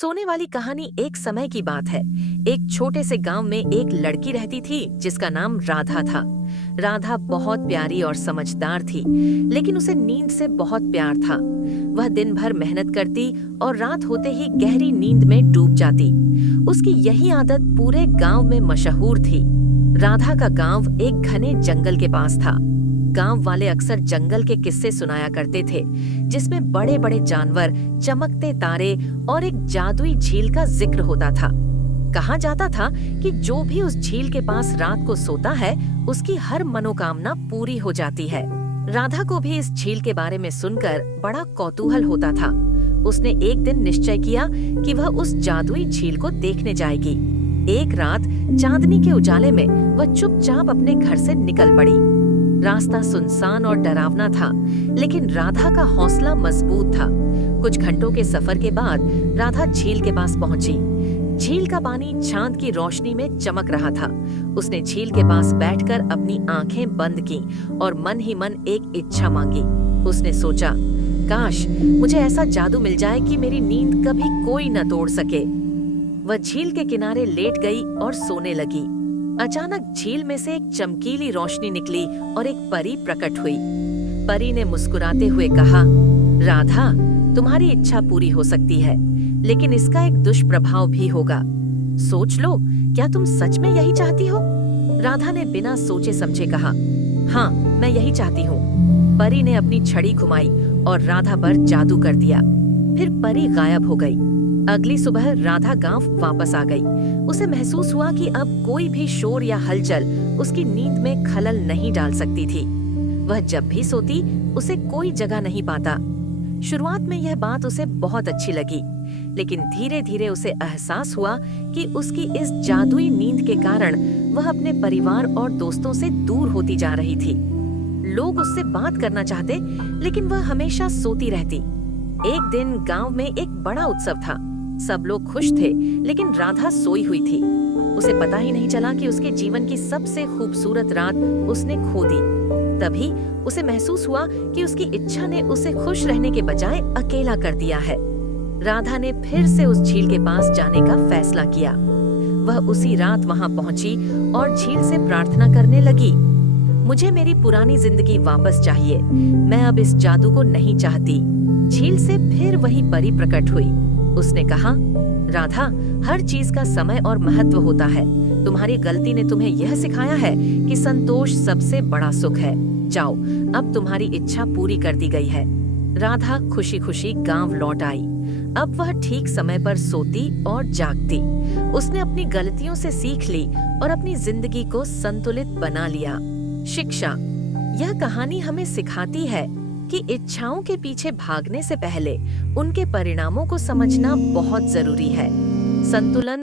सोने वाली कहानी एक समय की बात है। एक छोटे से गांव में एक लड़की रहती थी जिसका नाम राधा था। राधा बहुत प्यारी और समझदार थी, लेकिन उसे नींद से बहुत प्यार था। वह दिन भर मेहनत करती और रात होते ही गहरी नींद में डूब जाती। उसकी यही आदत पूरे गांव में मशहूर थी। राधा का गांव एक घने जंगल के पास था। गांव वाले अक्सर जंगल के किस्से सुनाया करते थे, जिसमें बड़े बड़े जानवर, चमकते तारे और एक जादुई झील का जिक्र होता था। कहा जाता था कि जो भी उस झील के पास रात को सोता है, उसकी हर मनोकामना पूरी हो जाती है। राधा को भी इस झील के बारे में सुनकर बड़ा कौतूहल होता था। उसने एक दिन निश्चय किया कि वह उस जादुई झील को देखने जाएगी। एक रात चांदनी के उजाले में वह चुपचाप अपने घर से निकल पड़ी। रास्ता सुनसान और डरावना था, लेकिन राधा का हौसला मजबूत था। कुछ घंटों के सफर के बाद राधा झील के पास पहुंची। झील का पानी चांद की रोशनी में चमक रहा था। उसने झील के पास बैठकर अपनी आंखें बंद की और मन ही मन एक इच्छा मांगी। उसने सोचा, काश मुझे ऐसा जादू मिल जाए कि मेरी नींद कभी कोई न तोड़ सके। वह झील के किनारे लेट गई और सोने लगी। अचानक झील में से एक चमकीली रोशनी निकली और एक परी प्रकट हुई। परी ने मुस्कुराते हुए कहा, राधा, तुम्हारी इच्छा पूरी हो सकती है, लेकिन इसका एक दुष्प्रभाव भी होगा। सोच लो, क्या तुम सच में यही चाहती हो? राधा ने बिना सोचे समझे कहा, हाँ, मैं यही चाहती हूँ। परी ने अपनी छड़ी घुमाई और राधा पर जादू कर दिया। फिर परी गायब हो गई। अगली सुबह राधा गांव वापस आ गई। उसे महसूस हुआ कि अब कोई भी शोर या हलचल उसकी नींद में खलल नहीं डाल सकती थी। वह जब भी सोती, उसे कोई जगह नहीं पाता। शुरुआत में यह बात उसे बहुत अच्छी लगी, लेकिन धीरे धीरे उसे एहसास हुआ कि उसकी इस जादुई नींद के कारण वह अपने परिवार और दोस्तों से दूर होती जा रही थी। लोग उससे बात करना चाहते, लेकिन वह हमेशा सोती रहती। एक दिन गांव में एक बड़ा उत्सव था। सब लोग खुश थे, लेकिन राधा सोई हुई थी। उसे पता ही नहीं चला कि उसके जीवन की सबसे खूबसूरत रात उसने खो दी। तभी उसे महसूस हुआ कि उसकी इच्छा ने उसे खुश रहने के बजाय अकेला कर दिया है। राधा ने फिर से उस झील के पास जाने का फैसला किया। वह उसी रात वहां पहुंची और झील से प्रार्थना करने लगी, मुझे मेरी पुरानी जिंदगी वापस चाहिए। मैं अब इस जादू को नहीं चाहती। झील से फिर वही परी प्रकट हुई। उसने कहा, राधा, हर चीज का समय और महत्व होता है। तुम्हारी गलती ने तुम्हें यह सिखाया है कि संतोष सबसे बड़ा सुख है। जाओ, अब तुम्हारी इच्छा पूरी कर दी गई है। राधा खुशी खुशी गांव लौट आई। अब वह ठीक समय पर सोती और जागती। उसने अपनी गलतियों से सीख ली और अपनी जिंदगी को संतुलित बना लिया। शिक्षा, यह कहानी हमें सिखाती है कि इच्छाओं के पीछे भागने से पहले उनके परिणामों को समझना बहुत जरूरी है। संतुलन